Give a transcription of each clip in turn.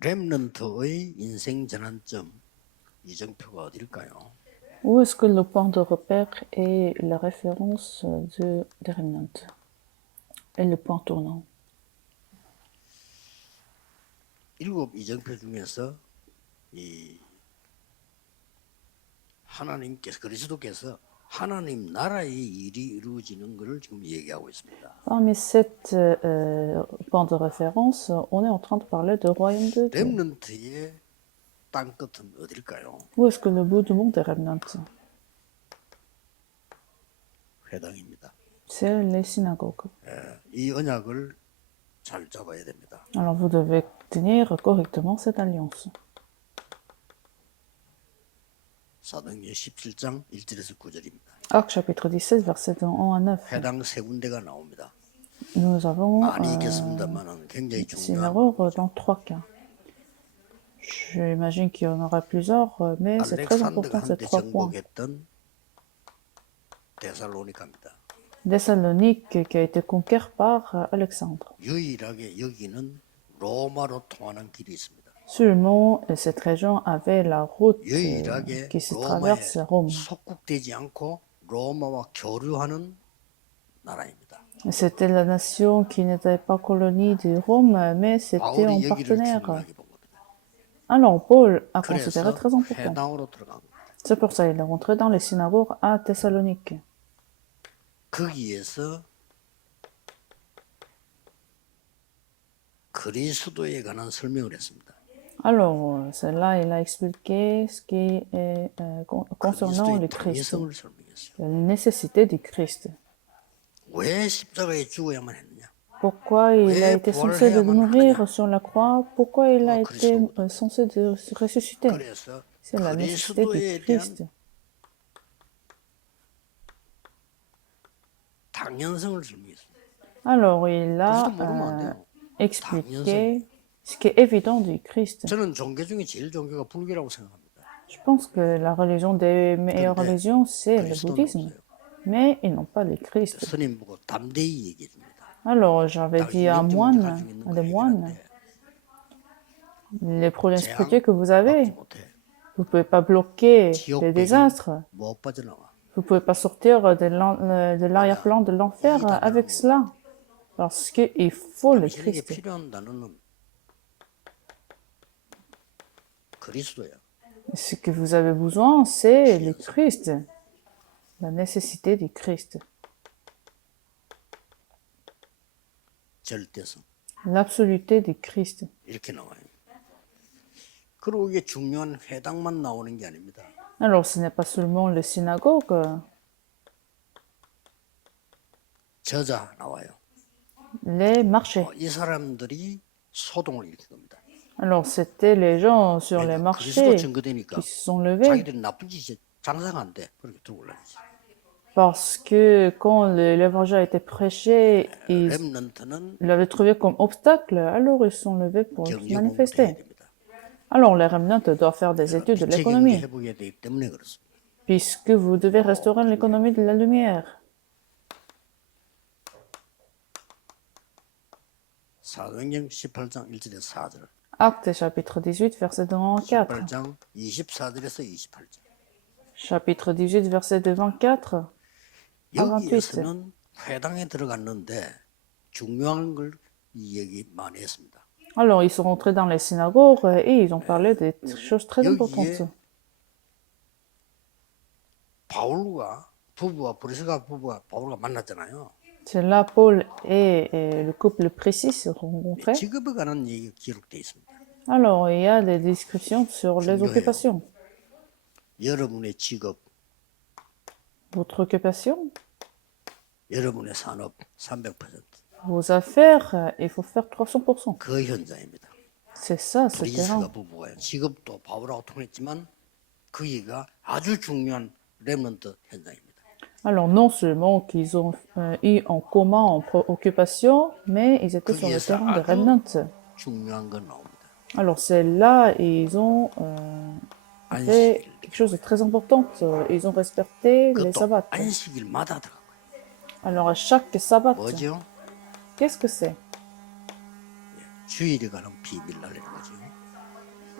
렘넌트의 인생 전환점 이정표가 어딜까요? Où est-ce que le point de repère est la référence des remnants et le point tournant? 일곱 이정표 중에서 이 하나님께서 그리스도께서 하나님 나라의 일이 이루어지는 것을 지금 얘기하고 있습니다. Parmi sept points de référence, on est en train de parler du royaume de Dieu. 렘넌트의 땅 끝은 어딜까요? Où est-ce que le bout du monde des remnants? 회당입니다. C'est les synagogues. 이 언약을 잘 잡아야 됩니다. Alors vous devez tenir correctement cette alliance. 사도행전 17장 1절에서 9절입니다. Actes chapitre 17, versets 1 à 9. 회당 세 군데가 나옵니다. Nous avons 많이 있겠습니다만은 굉장히 중요한 synagogue dans trois cas. J'imagine qu'il y en aura plusieurs, mais c'est très important 알렉산더가 ces 한때 trois points. 정복했던 데살로니카입니다. Thessalonique qui a été conquère par Alexandre. 유일하게 여기는 로마로 통하는 길이 있습니다. Seulement, cette région avait la route 유일하게 qui se 로마에 traverse Rome. 속국되지 않고 로마와 교류하는 나라입니다. C'était la nation qui n'était pas colonie de Rome, mais c'était en 바울이 여기를 partenaire. 중요하게 본 겁니다. Alors Paul a considéré 그래서 très important. 회당으로 들어간 겁니다. C'est pour ça qu'il est rentré dans les synagogues à Thessalonique. 거기에서 그리스도에 관한 설명을 했습니다. Alors, c'est là il a expliqué ce qui est concernant le 그리스도의 Christ, 당위성을 설명했어요. la nécessité du Christ. 왜 십자가에 죽어야만 했느냐? Pourquoi il a été censé de mourir sur la croix? Pourquoi il a été censé de se ressusciter? 그래서 C'est la nécessité 그리스도에 du 대한 Christ. 당연성을 설명했어요. Alors, il a 그것도 모르면 안 돼요. expliqué ce qui est évident du Christ. 저는 종교 중에 제일 종교가 불교라고 생각합니다. Je pense que la religion des meilleures 근데 religions, c'est le 그리스도는 bouddhisme. 없어요. Mais ils n'ont pas le Christ. 스님 보고 담대히 얘기해 줍니다. Alors, j'avais dit à un moine, à des moines, les problèmes spirituels que vous avez, 받지 못해. vous ne pouvez pas bloquer 지옥 les 배경 désastres. 못 빠져나와. Vous ne pouvez pas sortir de l'arrière-plan de l'enfer avec cela. Parce qu'il faut le 당신에게 Christ. 필요한 단어는 그리스도야. Ce que vous avez besoin, c'est le Christ. La nécessité du Christ. 절대성. L'absoluté du Christ. 이렇게 나와요. 그리고 이게 중요한 회당만 나오는 게 아닙니다. Alors, ce n'est pas seulement les synagogues, 저자 나와요. les marchés. 이 사람들이 소동을 일으킨 겁니다. Alors, c'était les gens sur les 그리스도 marchés 증거되니까 qui se sont levés. 자기들이 나쁜 짓이 장사가 안 돼. 그렇게 들고 올라가지. Parce que quand l'évangile a été prêché, ils 렘넌트는 l'avaient trouvé comme obstacle, alors ils se sont levés pour se 경제 공부를 해야 manifester. 됩니다. Alors, les remnants doivent faire des études de 빛의 경제 l'économie, 회복해야 되기 때문에 그렇습니다. puisque vous devez restaurer l'économie de la lumière. 사도행전 18장 1절에서 4절, Actes chapitre 18, verset 2 à 4. 18장 24절에서 28절. Chapitre 18, verset 24 à 28. 여기에서는 회당에 들어갔는데 중요한 걸 이 얘기 많이 했습니다. Alors, ils sont rentrés dans les synagogues et ils ont parlé des choses très importantes. 바울과 브리스가 부부가 바울과 만났잖아요. C'est là Paul et le couple précis se rencontraient. 직업에 관한 얘기 기록되어 있습니다. Alors, il y a des descriptions sur les 중요해요. occupations. 여러분의 직업, Votre occupation, 여러분의 산업 300%. vos affaires, il faut faire 300%. 그 현장입니다. C'est ça, ce 브리스가 terrain. 부부가 직업도 바울하고 통했지만 거기가 아주 중요한 렘넌트 현장입니다. Alors, non seulement qu'ils ont eu en commun en occupation, mais ils étaient sur le 거기에서 terrain de 아주 remnant. 중요한 건 나옵니다. Alors, c'est là, ils ont fait 안식일. quelque chose de très important. Ils ont respecté les 그것도 sabbats. 안식일마다 들어간 거예요. Alors, à chaque sabbat, 뭐죠? qu'est-ce que c'est? 주일에 관한 비밀 알리는 거죠.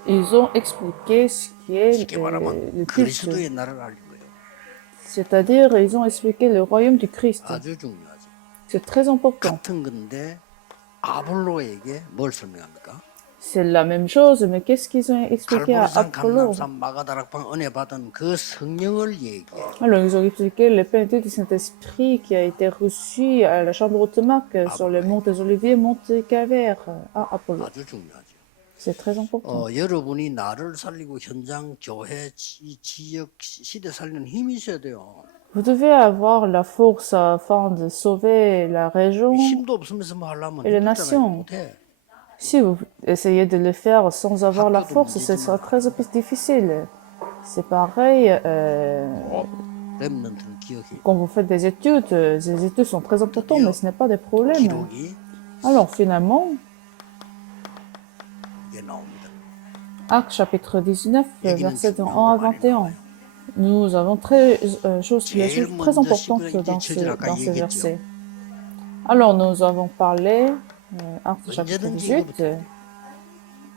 Ils ont expliqué ce qui est 쉽게 말하면 le culte. 그리스도의 나라를 알린 거예요. C'est-à-dire, ils ont expliqué le royaume du Christ. 아주 중요하죠. C'est très important. 같은 건데 아볼로에게 뭘 설명합니까? C'est la même chose, mais qu'est-ce qu'ils ont expliqué à 갈보리산, Apollo? 감람산, 마가다락방 은혜 받은 그 성령을 얘기해. Alors, ils ont expliqué le plénitude du Saint-Esprit qui a été reçu à la chambre automaque sur le mont des Oliviers, mont Calvaire, à Apollo. 아주 중요하죠. C'est très important. 여러분이 나를 살리고 현장, 교회, 지역, 시대 살리는 힘이 있어야 돼요. Vous devez avoir la force afin de sauver la région. 힘도 없으면서 뭐 하려면 Et les 힘들잖아요. nations. 못해. Si vous essayez de le faire sans avoir la force, ce sera très difficile. C'est pareil 렘넌트는 기억해. quand vous faites des études. Les études sont très importantes, mais ce n'est pas des problèmes. 기록이 Alors finalement, 이게 나옵니다. Actes chapitre 19, versets de 1 à 21. Nous avons des choses très importantes dans ces versets. Alors nous avons parlé, Actes chapitre 18.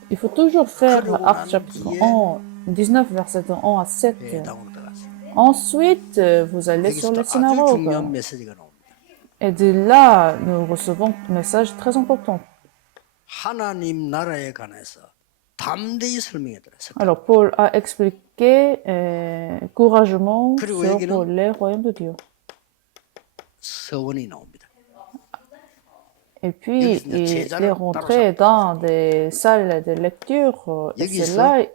Il faut toujours faire Actes chapitre 19, versets de 1 à 7. 회당으로 들어갔어요. Ensuite, vous allez sur 여기서 les 아주 synagogues. 중요한 메시지가 나옵니다. Et de là, nous recevons un message très important. 하나님 나라에 관해서 담대히 설명해 드렸어요. Alors, Paul a expliqué courageusement 그리고 sur 여기는 les royaumes de Dieu. 서원이 나옵니다. Et puis, il est rentré dans des salles de lecture. Et c'est là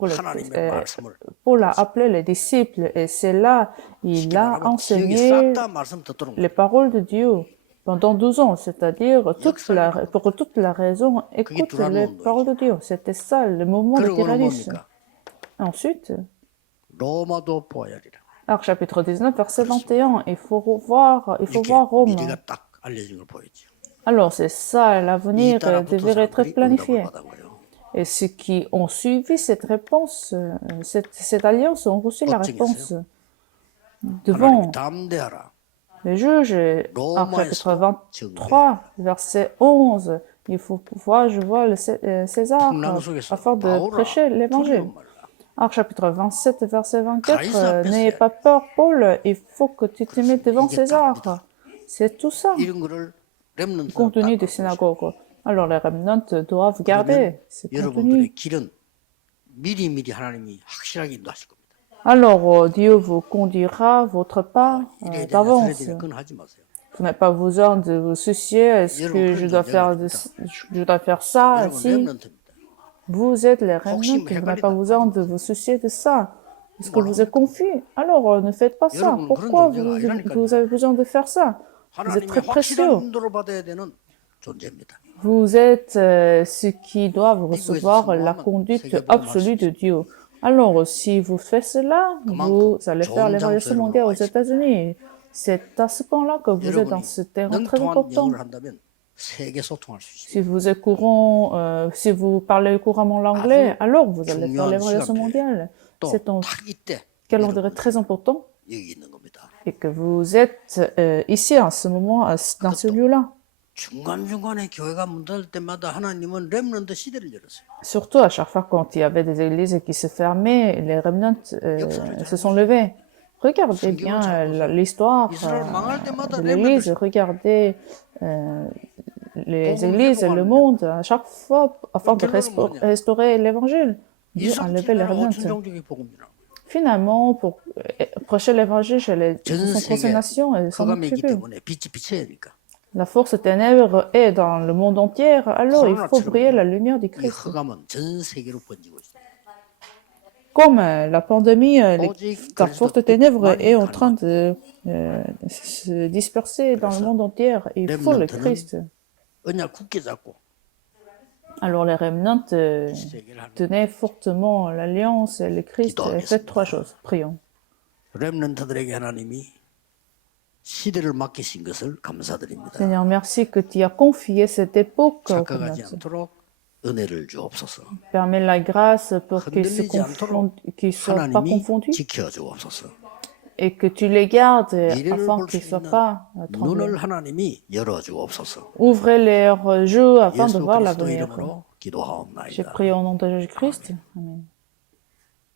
하나님의 말씀을 Paul a appelé les disciples. Et c'est là il 쉽게 a 말하면 기억이 enseigné 싹 다 말씀 듣도록 les paroles de Dieu pendant 12 ans. C'est-à-dire, pour toute la raison, écoute les paroles de Dieu. C'était ça, le moment de 그러고는 Tyrannus. 뭡니까? Ensuite, 로마도 보아야 하리라. Actes chapitre 19, verset 21, il faut voir 이렇게 Rome. 미래가 딱 알려진 걸 보였죠. Alors, c'est ça, l'avenir 이따라부터 devrait être 사람들이 planifié. 응답을 받은 거예요. Et ceux qui ont suivi cette réponse, cette alliance, ont reçu la réponse devant 하나님이 담대하라. les juges. En chapitre 23, verset 11, il faut pouvoir, je vois le César 풍랑 속에서 afin de 바울아 prêcher l'évangile. 두려움 말라. En chapitre 27, verset 24, n'ayez pas peur, Paul, il faut que tu te mettes devant César. C'est tout ça, 이런 거를 렘넌트 contenu des synagogues. Alors les remnants doivent garder ce contenu. 여러분들의 길은 미리미리 하나님이 확실하게 인도하실 겁니다. Alors Dieu vous conduira votre pas 이래야 되냐 d'avance. 저래야 되냐 그건 하지 마세요. Vous n'avez pas besoin de vous soucier, est-ce que je dois faire ça, 여러분 si 렘넌트입니다. vous êtes les remnants, vous n'avez pas besoin de vous soucier de ça. Est-ce que vous êtes confus? Alors ne faites pas ça. Pourquoi vous avez besoin de faire ça? Vous êtes très 하나님의 précieux. 확실한 인도를 받아야 되는 존재입니다. Vous êtes ceux qui doivent recevoir la conduite absolue de Dieu. Alors, si vous faites cela, vous allez faire l'évaluation mondiale aux États-Unis. C'est à ce point-là que vous êtes dans ce terrain très important. 영어를 한다면 세계 소통할 수 있습니다. Si vous êtes si vous parlez couramment l'anglais, alors vous allez faire l'évaluation mondiale. C'est un 또딱 이때 calendrier très important 여기 있는 겁니다. et que vous êtes ici en ce moment, dans ce lieu-là. 중간중간에 교회가 문 닫을 때마다 하나님은 렘넌트 시대를 열었어요. Surtout à chaque fois quand il y avait des églises qui se fermaient, les remnants se sont levés. Regardez bien l'histoire de l'église, regardez les églises, le monde, à chaque fois, afin de restaurer l'évangile. Dieu a enlevé les remnants. Finalement, pour prêcher l'évangile chez les 237 nations, elles sont 흑암이기 multipliées. 때문에 빛이 비쳐야 되니까. La force ténèbre est dans le monde entier, alors il faut briller la lumière du 이 Christ. 흑암은 전 세계로 번지고 있어요. Comme la pandémie, la force ténèbre est en train de se disperser dans le monde entier, il faut le Christ. 언약 굳게 잡고 Alors les remnants 세계를 하는 tenaient fortement l'alliance et le Christ et faites trois choses. Prions. 렘넌트들에게 하나님이 시대를 맡기신 것을 감사드립니다. Seigneur, merci que tu as confié cette époque aux 착각하지 remnants. 않도록 은혜를 주옵소서. Permets la grâce pour qu'ils 흔들리지 않도록 ne soient pas 하나님이 confondus 지켜 주옵소서. et que tu les gardes 미래를 afin 볼 수 qu'ils ne soient 있는 pas troublés. 눈을 하나님이 열어주옵소서. Ouvrez leurs yeux afin de 예수 voir 그리스도 l'avenir. 이름으로 J'ai 기도하옵나이다. prié au nom de Jésus-Christ. Amen.